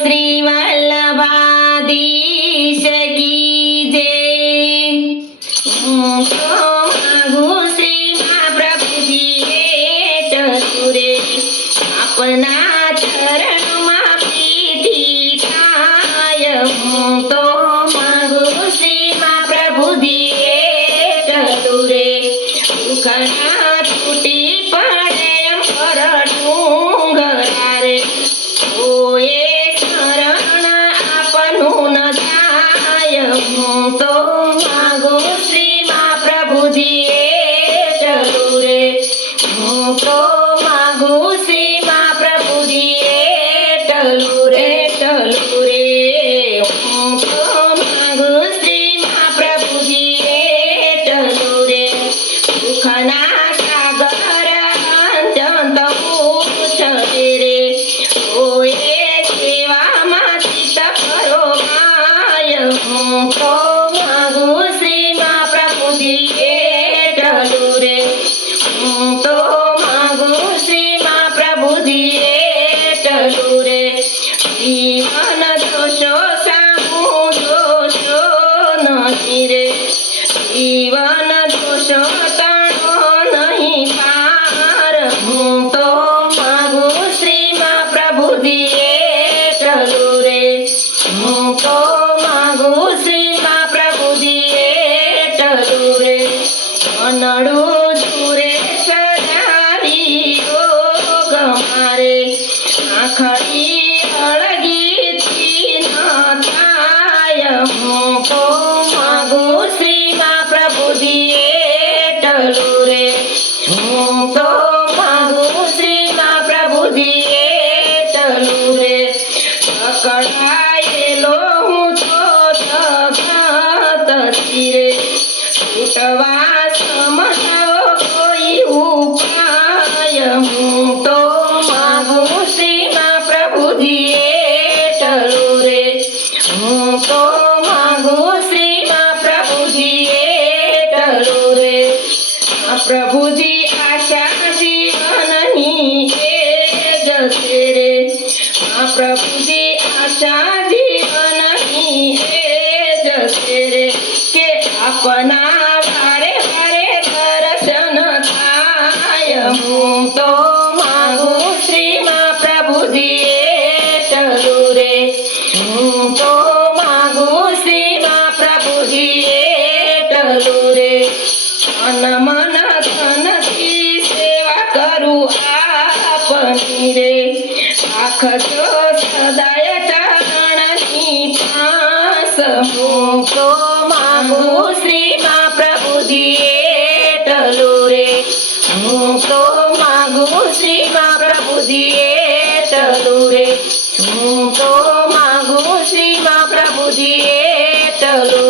श्री वल्लभाधीश की जय। હું તો માગું શ્રી મહાપ્રભુજીએ ચતુરે આપના ચરણમાં પ્રીતિ થાય। હું તો માગું શ્રી મહાપ્રભુજીએ ચતુરે દુઃખના છૂટી પડે એમ પરડું ગરારે ઓએ શરણ આપનું ન થાય। હું તો માગું શ્રી મહાપ્રભુજીએ ચતુરે હું તો માગું શ્રી મહાપ્રભુજીએ ટલુરે હું તો માગું શ્રી મહાપ્રભુજીએ ટલુરે દુઃખના સાગર અંજંત પૂછે રે ઓએ સેવામાં ચિત્ત કરો માય। હું તો માગું શ્રી મહાપ્રભુજીએ ટલુરે હું તો માગું શ્રી મહાપ્રભુજીએ ટલુરે જીવન દોષો સામું દોષો નહીં રે જીવન દોષો તાણો નહીં પાર। હું તો માગું શ્રી મહાપ્રભુજીએ ટલુરે હું તો માગું શ્રી મહાપ્રભુજીએ ટલુરે અનડું દૂરે સદાવી રોગ મારે આખરી અળગીથી ન થાય। હું તો માગું શ્રી મહાપ્રભુજીએ ટલુરે હું તો માગું શ્રી મહાપ્રભુજીએ ટલુરે પકડાયેલો હું તો તગતી રે છૂટવા સમજાવો કોઈ ઉપાય। હું તો માગું શ્રી મહાપ્રભુજીએ ટલુરે હું તો માગું શ્રી મહાપ્રભુજીએ ટલુરે પ્રભુજી આશા જીવનની એ જશે રે પ્રભુજી આશા જીવનની એ જશે રે કે આપના વારે વારે દર્શન થાય। હું તો માગું શ્રી મહાપ્રભુજીએ ટલુરે હું તો માગું શ્રી મહાપ્રભુજીએ ટલુરે તન મન ધનથી સેવા કરું આપની રે રાખજો સદાય ચરણની પાસ। હું તો માગું શ્રી મહાપ્રભુજીએ ટલુરે હું તો માગું શ્રી મહાપ્રભુજીએ ટલુરે હું તો માગું શ્રી મહાપ્રભુજીએ ટલુરે।